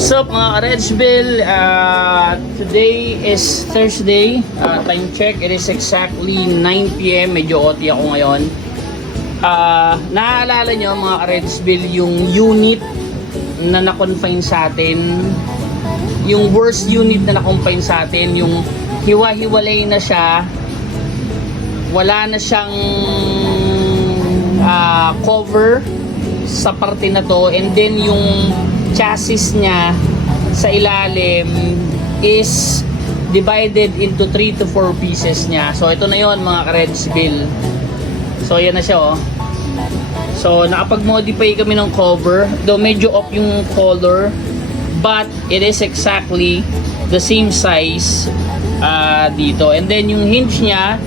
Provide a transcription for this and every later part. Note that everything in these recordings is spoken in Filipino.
What's up mga ka-Redsville? Today is Thursday. Time check, it is exactly 9 PM. Medyo OT ako ngayon. Naaalala nyo mga ka-Redsville yung unit na na-confine sa atin, yung worst unit na na-confine sa atin, yung hiwa-hiwalay na siya, wala na siyang cover sa parte na to, and then yung chassis niya sa ilalim is divided into 3 to 4 pieces niya. So ito na yon mga ka-Redsville. So yan na siya oh. So nakapag-modify kami ng cover, though medyo off yung color, but it is exactly the same size dito. And then yung hinge niya,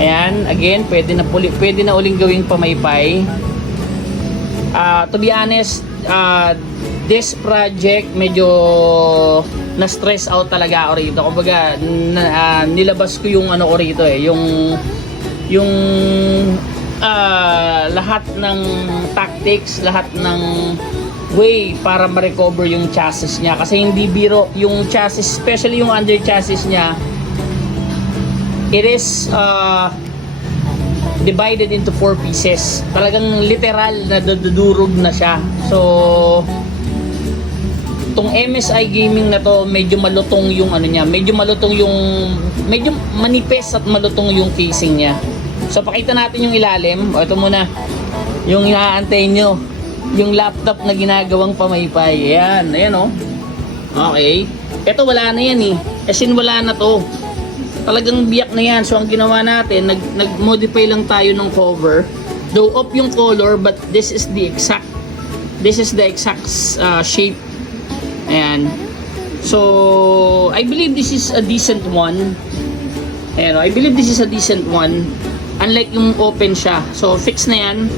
ayan, again, pwede na uling gawing pamaypay. To be honest, this project medyo na-stress out talaga ako rito. Kumbaga, nilabas ko yung ano ko rito yung lahat ng tactics, lahat ng way para ma-recover yung chassis niya. Kasi hindi biro yung chassis, especially yung under chassis niya. It is divided into 4 pieces. Talagang literal na dudurog na siya. So tong MSI Gaming na to, medyo malutong yung ano niya, medyo manipis at malutong yung casing niya. So pakita natin yung ilalim. O ito muna yung inaantay nyo, yung laptop na ginagawang pamaypay. Ayan, ayan o. Okay, ito wala na yan as in wala na to, talagang biyak na yan. So ang ginawa natin, nag-modify lang tayo ng cover, though off yung color, but this is the exact shape. Ayan. So I believe this is a decent one. Ayan, I believe this is a decent one, unlike yung open siya. So fix na yan.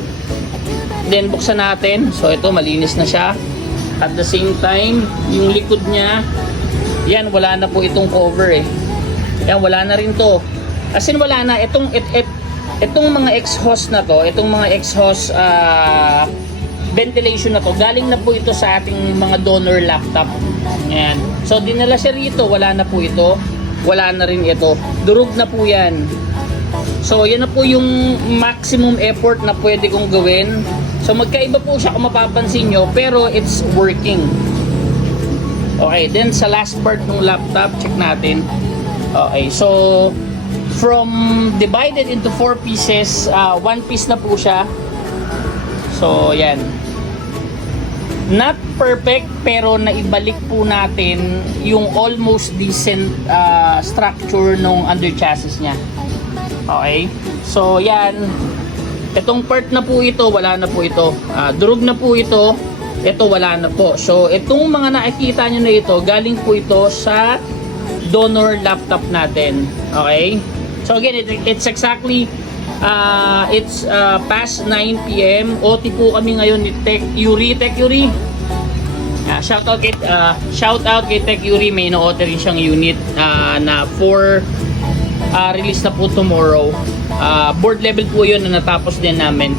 Then buksan natin. So ito, malinis na siya. At the same time, yung likod niya, yan, wala na po itong cover Yan, wala na rin to. As in wala na itong mga exhaust na to, itong mga exhaust ventilation na to, galing na po ito sa ating mga donor laptop. Yan. So dinala siya rito, wala na po ito. Wala na rin ito. Durog na po yan. So yan na po yung maximum effort na pwede kong gawin. So magkaiba po siya kung mapapansin nyo, pero it's working. Okay, then sa last part ng laptop, check natin. Okay, so from divided into 4 pieces, 1 piece na po siya. So yan, not perfect, pero naibalik po natin yung almost decent structure nung under chassis niya. Okay, so yan, itong part na po ito, wala na po ito. Durog na po ito, ito wala na po. So itong mga nakikita nyo na ito, galing po ito sa donor laptop natin. Okay, so again, it's exactly it's past 9 PM. OT po kami ngayon ni Tech Yuri. Shout out kay Tech Yuri. May no-OT rin siyang unit na for release na po tomorrow. Board level po yun na natapos din namin.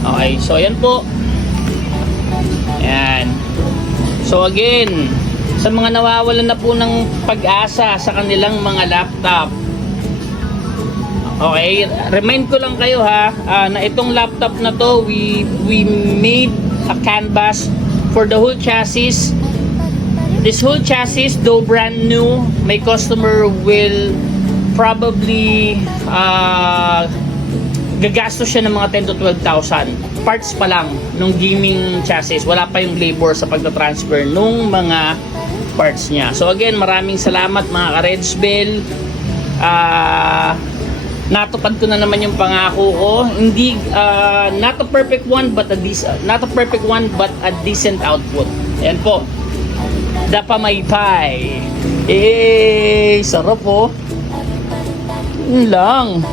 Okay, so ayan po. Ayan. So again, sa mga nawawalan na po ng pag-asa sa kanilang mga laptop, okay, remind ko lang kayo na itong laptop na to, we made a canvas for the whole chassis. This whole chassis, though brand new, my customer will probably gagastos siya ng mga 10 to 12,000 parts pa lang nung gaming chassis. Wala pa yung labor sa pagta-transfer nung mga parts niya. So again, maraming salamat mga ka-Redsville. Natupad ko na naman yung pangako ko. Hindi not a perfect one but a decent output. Ayan po. Dapamaypay. Sarap po. Yun lang.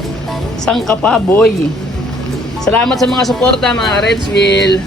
Saan ka pa, boy? Salamat sa mga suporta mga Redsville.